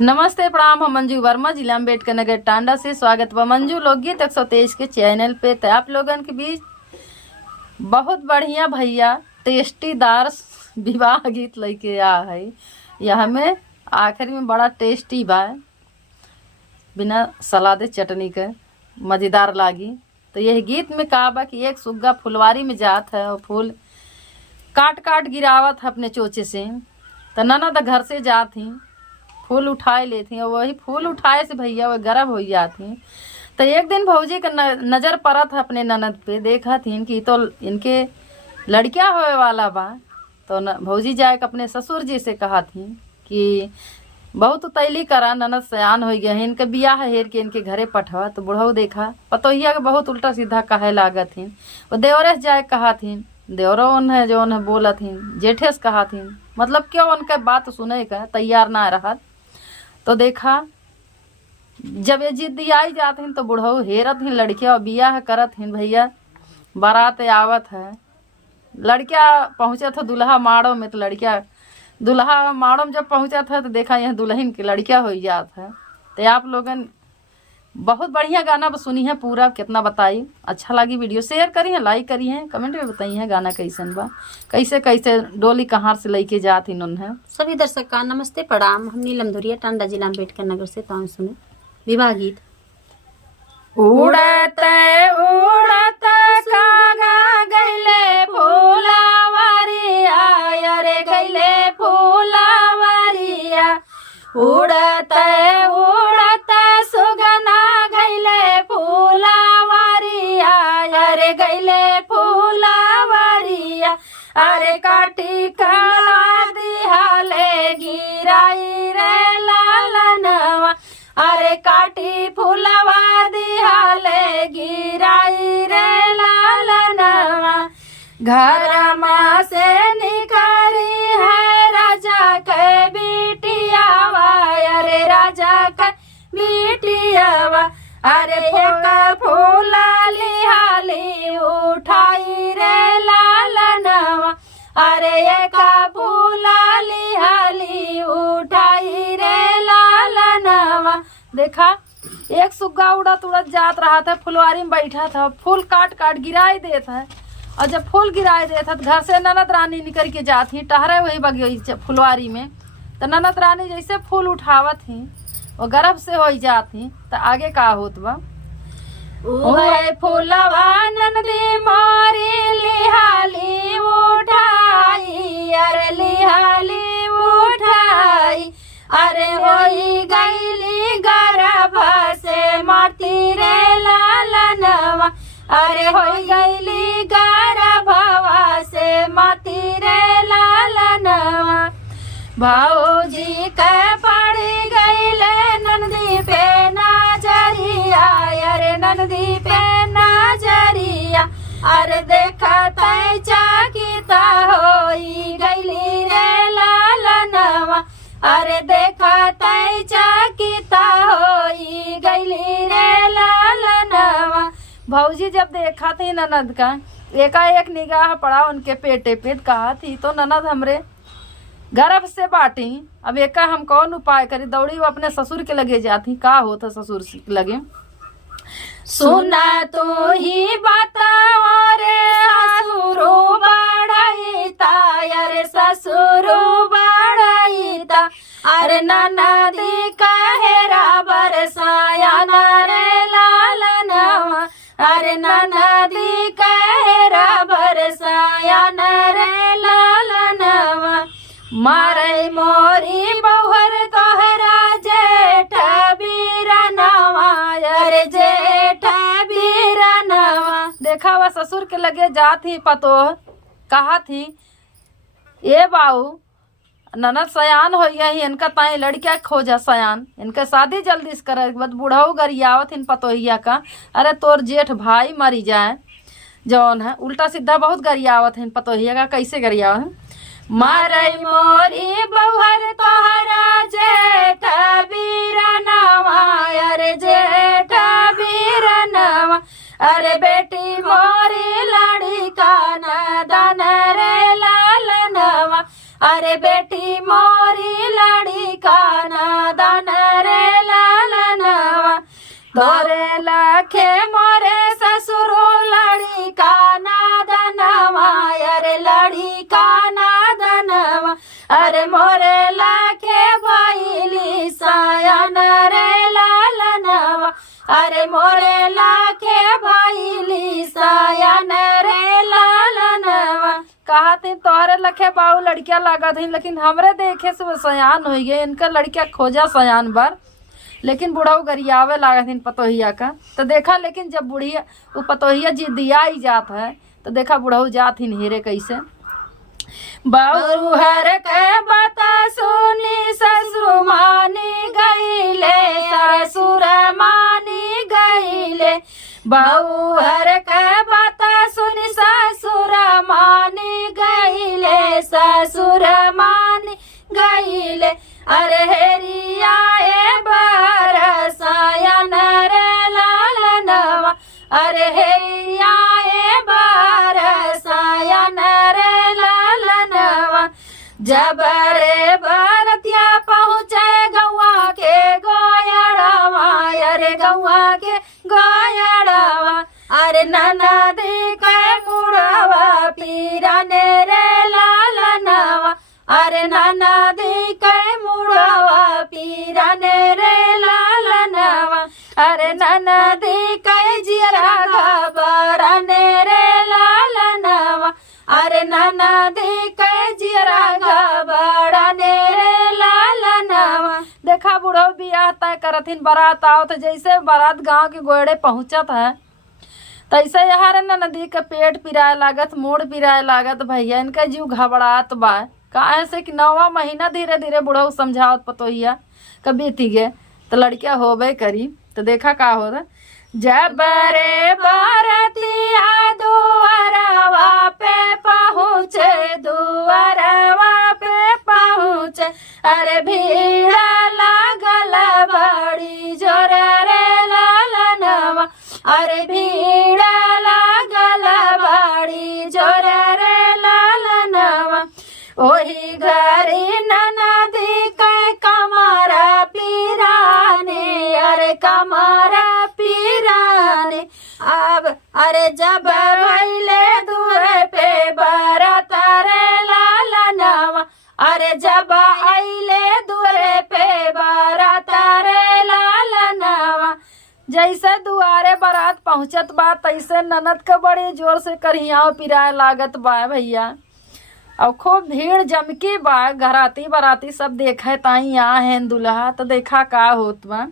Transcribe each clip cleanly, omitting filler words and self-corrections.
नमस्ते प्रणाम। हम मंजू वर्मा, जिला अम्बेडकर नगर टांडा से स्वागत बा मंजू लोकगीत 123 के चैनल पे। तो आप लोगन के बीच बहुत बढ़िया भैया टेस्टीदार विवाह गीत लेके आ है। यह हमें आखिर में बड़ा टेस्टी बा, बिना सलादे चटनी के मज़ेदार लागी। तो यह गीत में कहा बा कि एक सुग्गा फुलवारी में जात है और फूल काट काट गिरावत है अपने चोचे से। तो ननद घर से जात ही फूल उठाए लेती और वही फूल उठाए से भैया वह गर्म हो जाती। तो एक दिन भौजी का नज़र पड़त है अपने ननद पे, देखा थी कि तो इनके लड़कियां होए वाला बा। तो भौजी जाए अपने ससुर जी से कहा थी कि बहुत तैली करा, ननद सयान हो गया है, इनके बियाह हेर के इनके घरे पठवा। तो बुढ़ऊ देखा पतोहिया के बहुत उल्टा सीधा कहे लागत थी। वो देवरे से जाए कहा थी, देवरो उन्हें जो उन्हें बोला थी, जेठे से कहा थी, मतलब क्यों उनके बात सुने का तैयार ना रहा। तो देखा जब ये जिद्दी आई जात हिन तो बुढ़ऊ हेरत हिन लड़किया और बियाह करत हिन। भैया बारात आवत है, लड़किया पहुँचा था दुल्हा माड़ो में। तो लड़किया दुल्हा माड़ो में जब पहुँचा था तो देखा यह दुल्हन की लड़किया हो जात है। तो आप लोगन बहुत बढ़िया गाना सुनी है पूरा, कितना बताई। अच्छा लगी वीडियो शेयर करी है, लाइक करी है, कमेंट में बताई है गाना कैसन बा, कैसे कैसे डोली कहाँ से लेके जाती उन्हें। सभी दर्शक का नमस्ते प्रणाम। हम नीलम धुरिया टांडा जिला अम्बेडकर नगर से। तो सुने विवाह गीत। उड़ते उड़ते कागा गइले फूलवरिया, अरे गइले फूलवरिया। उड़ते उड़ते सुगना गइले फूलवरिया, अरे गइले फूलवरिया। अरे काटी कला दिहाले गिराई रे लालनवा, अरे काटी फूलवा दिहाले गिराई रे लालनवा। घर माँ से निकरी है राजा के बिटियावा, अरे राजा के बिटियावा। अरे एक फूला लिहाली उठाई रे लालनवा, अरे एक फूला लिहाली उठाई रे लालनवा। देखा एक सुग्गा उड़त उड़त जात रहा था, फुलवारी में बैठा था, फूल काट काट गिराई देता है। और जब फूल गिराई देता तो घर से ननद रानी निकल के जाती टहरे वही बगीचा फुलवारी में। तो ननद रानी जैसे फूल उठावत थी वो गर्भ से हो जाती। तो आगे का होत बा, ओए फूलवा नंदी मोरी लिहाली उठाई, अरे लिहाली उठाई। अरे होई गईली गर्भ से माटी रे लालनवा, अरे होई गईली गर्भवा से माटी रे लालनवा। भाऊजी के पड़ी गईले नंदी पे नजरिया, अरे नंदी पे नजरिया। अरे देखा तै चाकिता होई गईली रे लालनवा, अरे देखा तै चाकिता होई गईली रे लालनवा। भौजी जब देखा थी ननद का एकाएक निगाह पड़ा उनके पेटे पे, कहा थी तो ननद हमरे गर्भ से बाटी, अब एका हम कौन उपाय करी। दौड़ी वो अपने ससुर के लगे जाती। का होता ससुर के लगे, सुना तू ही बताओ रे ससुरो बढ़ाईता, अरे ससुरो बढ़ाईता। अरे ननदी कहेरा बरसाया रे लालनवा, अरे ननदी कहेरा बरसाया रे लालनवा। मारे मोरी बहुर तोहरा जेठ बीरनवा, अरे जेठ बीरनवा। देखा वह ससुर के लगे जाती पतो, कहा थी ये बाऊ ननद सयान हो ही, इनका ताई लड़किया खोजा सयान, इनका शादी जल्दी से करे। बद बुढ़ऊ गरियावत इन पतोहिया का, अरे तोर जेठ भाई मरी जाए जौन है। उल्टा सीधा बहुत गरियावत है पतोहिया का, कैसे गरियावत है। मारे मोरी बहुर तोहरा जेठ बीरनवा, अरे जेठ बीरनवा। अरे बेटी मोरी लड़ी का नदन रे लालनवा, अरे बेटी मोरी लड़ी का नादान तोरे लखे मोरे ससुरो लड़ी का नादनवा अरे लड़ी का नादनवा अरे मोरे लखे भैली सायन रे लालनवा अरे मोरे लाखे भैली सायन रे लालनवा। कहा थी तोहरे लखे बाऊ लड़कियां लगा थी, लेकिन हमरे देखे से वो सयान हो गए, इनका लड़कियां खोजा सयान बर, लेकिन बुढ़ऊ गरियावे लागा थी पतोहिया का। तो देखा लेकिन जब बुढ़िया वो पतोहिया जी दिया ही जात है तो देखा बुढ़ऊ जात ही हेरे कैसे। बाऊ हर के बता सुनी ससुर मानी गईले ससुर मानी गईले बाऊ हर के बता सुनी ससुर मानी गईले ससुर मानी गईले अरे हेरिया ए बरसायन रे लालनवा अरे हेरिया ए बरसायन रे लालनवा। जब रे बरतिया पहुँचे गौआ के गोयड़वा अरे गौआ के गोयड़वा अरे ननदी के मुड़वा पीरने रे लालनवा अरे ननदी के मुड़वा पीरने रे लालनवा अरे ननदी के जियरा घबरने रे लालनवा अरे ननदी के जियरा घबरने रे लालनवा। देखा बुढ़ऊ बियाह तय करथिन बारात आवत, जैसे बारात गांव के गोड़े पहुंचत है तैसे यहाँ रे नदी के पेट पिराए लागत, मोड़ पिराए लागत भैया, इनका जीव घबरात बा। काहे से कि 9वां महीना धीरे धीरे बुढ़ऊ समझावत पतोहिया कभी तीगे तो लड़किया होबे करी। तो देखा का हो रहा, जब रे बारतिया दुआरवा पे पहुँचे दुआरवा पे पहुँचे अरे भीड़ लागल बड़ी जोर रे लालनवा अरे भीड़ लागल बड़ी जोर रे लालनवा। ओही घरी ननदी के कमरा पीराने अरे कमरा पीराने अब अरे जब भैले दूर पे बरत रे लालनवा अरे जब आइले दूर पे बरत रे लालनवा। जैसे दुआरे बारात पहुँचत बा तैसे ननद के बड़ी जोर से करियाव पिराए लागत बा भैया, और खूब भीड़ जमकी बा। घराती बराती सब देखे ताई यहाँ है दुल्हा। तो देखा का होत बा,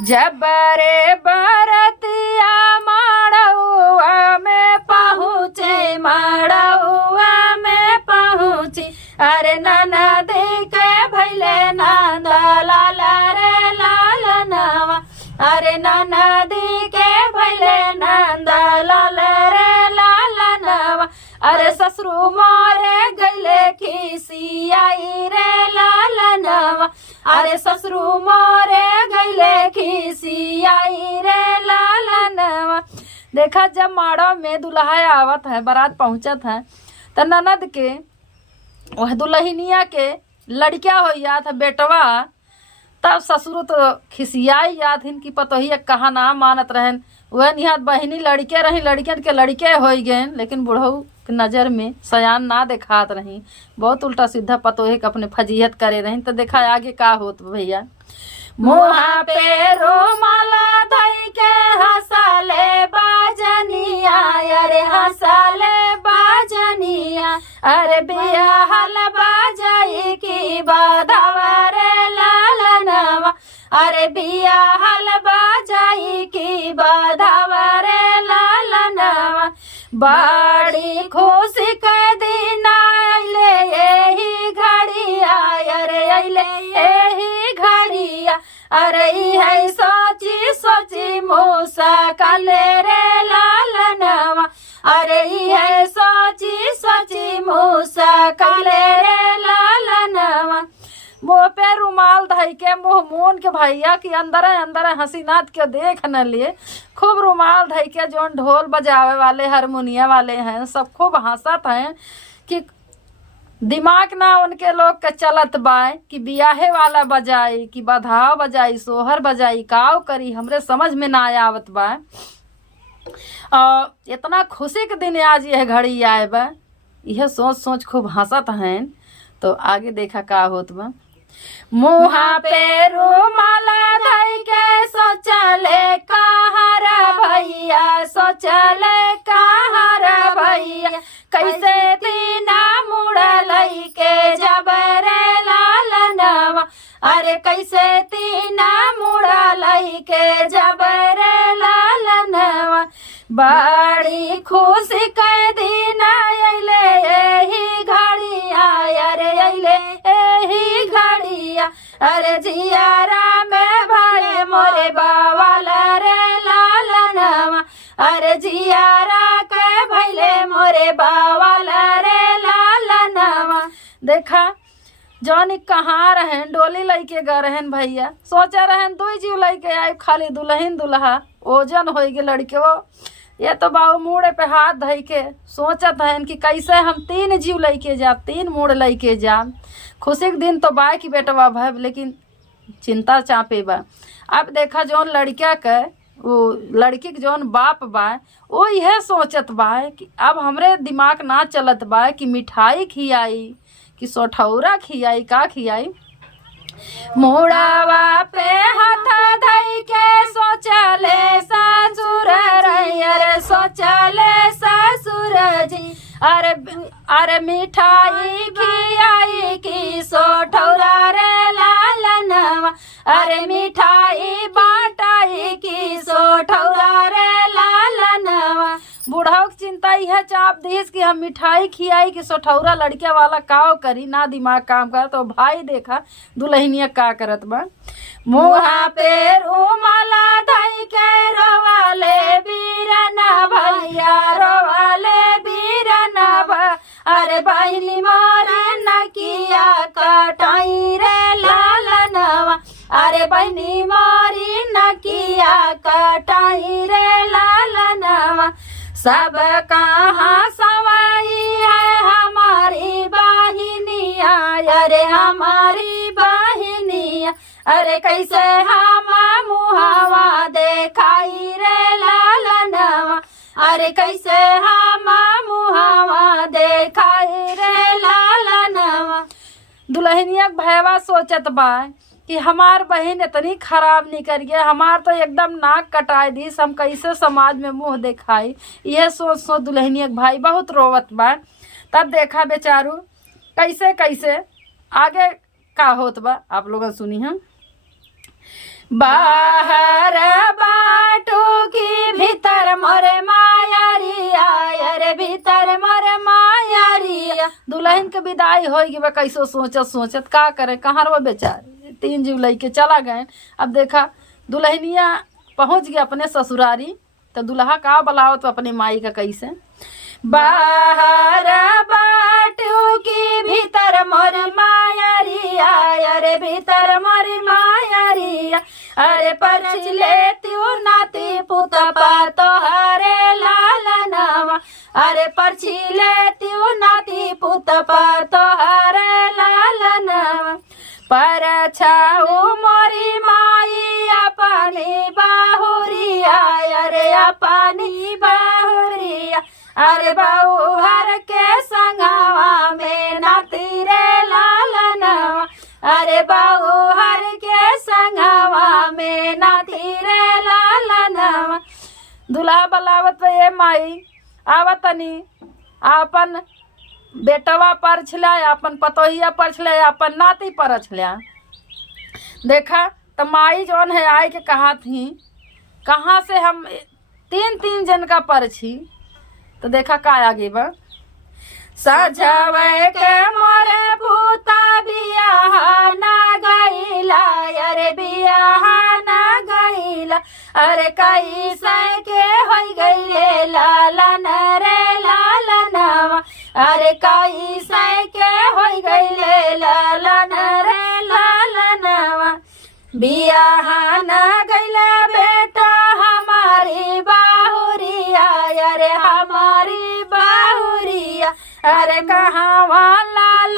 जब रे बरतिया माड़ुआ में पहुँचे माड़ुआ में पहुँची अरे ननदी के भैले नंद लाल रे लालनवा अरे ननदी के भैले नंद लाल रे लालनवा अरे ससुर मोरे गैले खिसियाई रे लालनवा अरे ससुर मोरे गैले खिसियाई रे लालनवा। देखा जब माड़ा में दुल्हा आवत है बारात पहुँचत है तो ननद के वह दुल्हनिया के लड़किया हो जात है बेटवा, तब ससुर तो खिसियाई जाथिन कि पतोहिया कहा ना मानत रहन। वह निहात बहिनी लड़के रही, लड़कियन के लड़के हो गए, लेकिन बुढ़ऊ के नज़र में सयान ना देखात रही, बहुत उल्टा सीधा पतोहे के अपने फजीहत करे रही। तो देखा आगे का होत भैया, मुँह पे रोमाला धई के हंसले बाजनिया अरे हंसले बाजनिया अरे बियाहल बाजाई की बाधवा रे लालनवा अरे बियाहल बाजाई की बाधवा रे लालनवा। बड़ी खुशी के दिन आइले यही घड़िया अरे अइले यही घड़िया अरे है सोची सोची मूसा कले रे लालनवा अरे है सोची सोची मूसा कले रे लालनवा। मुँह पे रुमाल धई के मुँह मून के भैया की अंदर अंदर हसीनाथ के देख न लिए, खूब रुमाल धई के जोन ढोल बजावे वाले हारमोनिया वाले हैं सब खूब हंसत हैं कि दिमाग ना उनके लोग के चलत बा कि बियाहे वाला बजाई कि बधाव बजाई सोहर बजाई काव करी, हमरे समझ में ना आवत बा। इतना खुशी के दिन आज यह घड़ी आए बा, यह सोच सोच खूब हंसत हैं। तो आगे देखा का होत बा। मुहा पे रुमाला धई के सोचले कहाँ रे भैया, सोचले कहाँ रे भैया, कैसे तीना मुड़लई के जबरे लालनवा, अरे कैसे तीना मुड़लई के जबरे लालनवा। बड़ी खुशी के दिन अइले एही घड़िया, अरे अइले एही घड़िया, अरे जियारा में भरे मोरे बावल रे लालनवा, अरे जियारा के भैले मोरे बावल रे लालनवा। देखा जौन कहाँ रहन डोली लैके गए रहन भैया, सोचा रहन दो जीव लैके आए, खाली दुल्हन दुल्हा ओजन हो गए लड़के। वो ये तो बाबू मुड़े पे हाथ धई के सोचत हैं कि कैसे हम 3 जीव लेके जा, 3 मुड़ लेके जा। खुशी के दिन तो बा कि बेटवा भाई, लेकिन चिंता चापे बा। अब देखा जौन लड़का के वो लड़की के जौन बाप बा वो यह सोचत बा कि अब हमरे दिमाग ना चलत बा कि मिठाई खियाई कि सोठौरा खियाई का खियाई। मुड़ावा पे हाथ धई के सोचले ससुर रे, सोचले ससुर जी, अरे मिठाई खियाई की सोठौरा रे लालनवा, अरे मिठाई बाटाई की सोठौरा रे लालनवा। बूढ़ाओ की चिंता यह चाप दीस कि हम मिठाई खियाई कि सोठौरा लड़के वाला काव करी, ना दिमाग काम कर। तो भाई देखा दुल्हनिया का करत बा। मुहा पे रुमाला धई के रोवाले बीरना भैया, रोवाले बीरना भा, अरे बहनी मोरे नकिया कटाई रे लालनवा, अरे बहनी मोरी नकिया कटाई रे लालनवा। सब कहाँ सवाई है हमारी बहिनिया, अरे हमारी बहिनिया, अरे कैसे हम मुहावा देखाई रे लालनवा, अरे कैसे हम मुहावा देखाई रे लालनवा। दुल्हनिया भैया सोचत बा कि हमार बहन इतनी खराब नहीं करिए, हमार तो एकदम नाक कटाई दी, हम कैसे समाज में मुंह दिखाई। यह सोच सोच दुल्हनिया भाई बहुत रोवत बा। तब देखा बेचारू कैसे कैसे आगे का होत बा, आप लोग सुनी हम। बाहर बाटू की भीतर मोरे मायारिया, अरे भीतर मोरे मायारिया। दुल्हन के विदाई होगी बा, कैसो सोचत सोचत का करे, कहाँ रो बेचारे 3 जीव लेके चला गए। अब देखा दुल्हनिया पहुंच गया अपने ससुरारी, तो दुल्हा का बुलावत अपने माई का कैसे। बाहर बाटू की भीतर मोर मायारिया, अरे भीतर मोर मायारिया, अरे परछ लेती नाती पुतपा तोहरे लालनवा, अरे परछी लेती नाती पुतपा तोहरे लालनवा। पर छाऊ मोरी माई अपनी बाहुरिया, अरे अपनी बाहुरिया, अरे बाहुहर के संगवा में नाती रे लालनवा, अरे बाहुहर के संगवा में नाती रे लालनवा। दुल्हा बलावत ये माई आवतनी आपन बेटवा परछ लिया, अपन पतोहिया परछ लिया, अपन नाती परछ लिया। देखा तो माई जौन है आई के कहा थी कहाँ से हम 3 जन का परछी। तो देखा का आगे बा। सजवे के मोरे भूता बियाह ना गईला, अरे बियाह ना गईला, अरे कैसे के हो गईले लालन रे लालनवा, अरे कैसे के हो गईले लालन रे लालनवा। बियाह ना गईले बेटा हमारी बाहुरिया, अरे हमारी बाहुरिया, अरे कहाँ लाल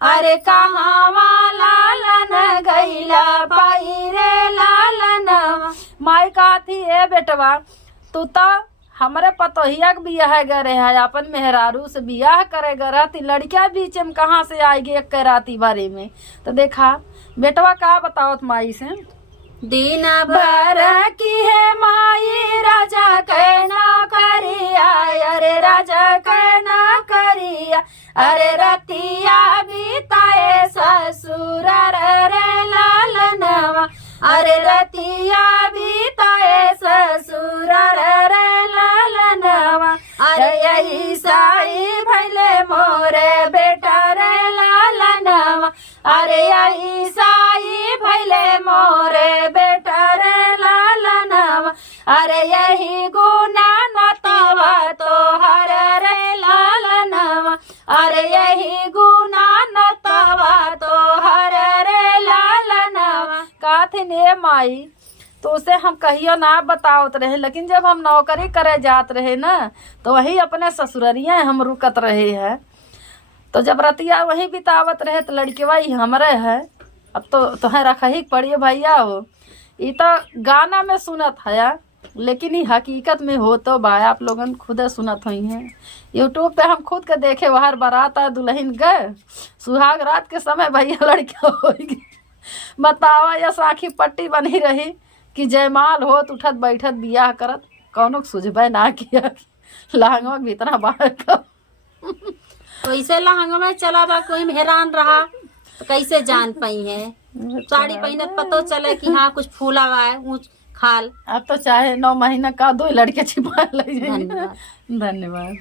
अरे कहावा लालन गैला पाई रे लालनवा। माई कहती ए बेटवा तू तो हमरे पतोहिया के बियाह करे है, अपन मेहरारू से बियाह करे रहती, लड़किया बीच में कहाँ से आएगी एक राती बारे में। तो देखा बेटवा का बताओ माई से, दिन भर की है माई राजा कहना करिया, अरे राजा कहना करिया, अरे रतिया बीताए ससुर रे लालनवा, अरे रतिया बीताए ससुर रे लालनवा, अरे यही साई भैले मोरे बेटा रे लालनवा, अरे यही साई भैले मोरे बेटा रे लालनवा, अरे यही गुना नतवा तो हर रे लालनवा, अरे यही गुना नतवा तो हर रे लालनवा। कहथिन ए माई तो उसे हम कहियो ना बतावत रहे, लेकिन जब हम नौकरी करे जात रहे ना तो वही अपने ससुररिया हम रुकत रहे है। तो जब रतिया वही बितावत रहे तो लड़केवा ही हमरे है। अब तो तुम्हें रखा ही पड़िए भैया हो। ये तो गाना में सुनत है, लेकिन ये हकीकत में हो तो भाई आप लोगन खुद सुनत हुई हैं। यूट्यूब पे हम खुद के देखे, बाहर बारात दुल्हन गए सुहाग रात के समय भैया लड़किया हो गई। बतावा या साखी पट्टी बनी रही कि जयमाल हो तो उठत बैठत बियाह करत, कौनो सुझबे ना किया लहंगा भी इतना बाहर का वैसे लहंगा में चला बा, कोई हैरान रहा तो कैसे जान पाई है। साड़ी पहनत पतो चले कि हाँ कुछ फूला हुआ है ऊंच खाल। अब तो चाहे 9 महीना का 2 लड़के छिपा ले। धन्यवाद। धन्यवाद।